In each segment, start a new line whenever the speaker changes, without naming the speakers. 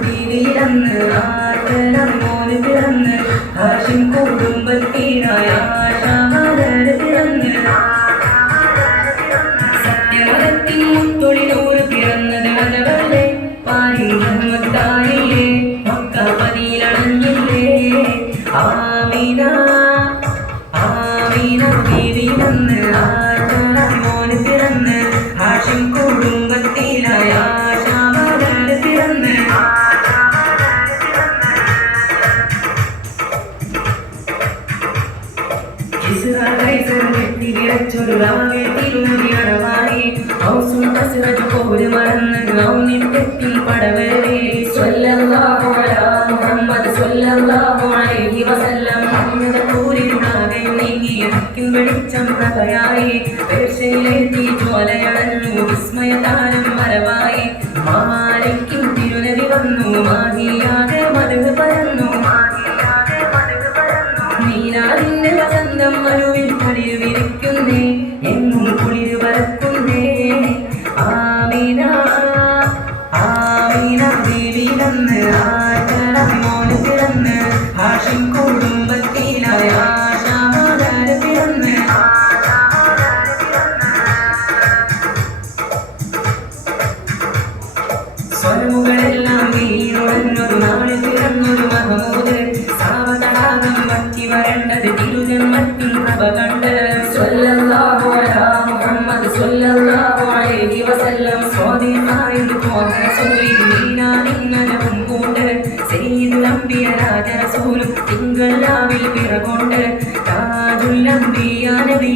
വീരന്ന് ആർത്തലം മോന് പിറന്ന് ഹാഷിം കുടുംബത്തിനായ വെളിച്ചം പ്രഭയായി പേർഷ്യയിലെത്തി ജ്വാലയണഞ്ഞു വിസ്മയതാരം മരവായി മാലിക്കും തിരുനബി വന്നു മാഹിയാകെ നീനാതിന്റെ വസന്തം മരുവിൽ പ്രഭ കണ്ട് മുഹമ്മദ് അലൈഹി വസല്ലം. സ്വാധീനമായത് തോന്നുന്ന സൂര്യൻ നീനാനിങ്ങനവും കൊണ്ട്. സയ്യിദുൽ അംബിയ രാജ റസൂലും തിങ്കളാവിൽ പിറകൊണ്ട്. അംബിയ നബി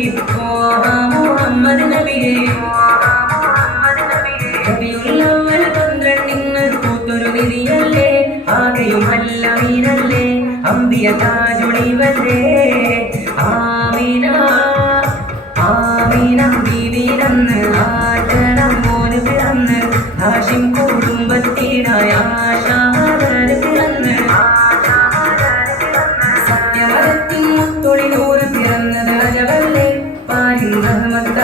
മുഹമ്മദ് നബിയെ. മുഹമ്മദ് നബിയെ നബിയുള്ളവൻ പന്ത്രണ്ടിങ്ങൾ പൂത്തൊരു വിരിയല്ലേ ആകെയും അല്ല മീനല്ലേ? അമ്പിയ താജുളിവല്ലേ സാക്ഷ്യം കുടുംബത്തിനായ സത്യമരത്തിൻ മുത്തൊളി നൂറ് പിറന്നത് അജവല്ലേ പാരിന്തമത്ത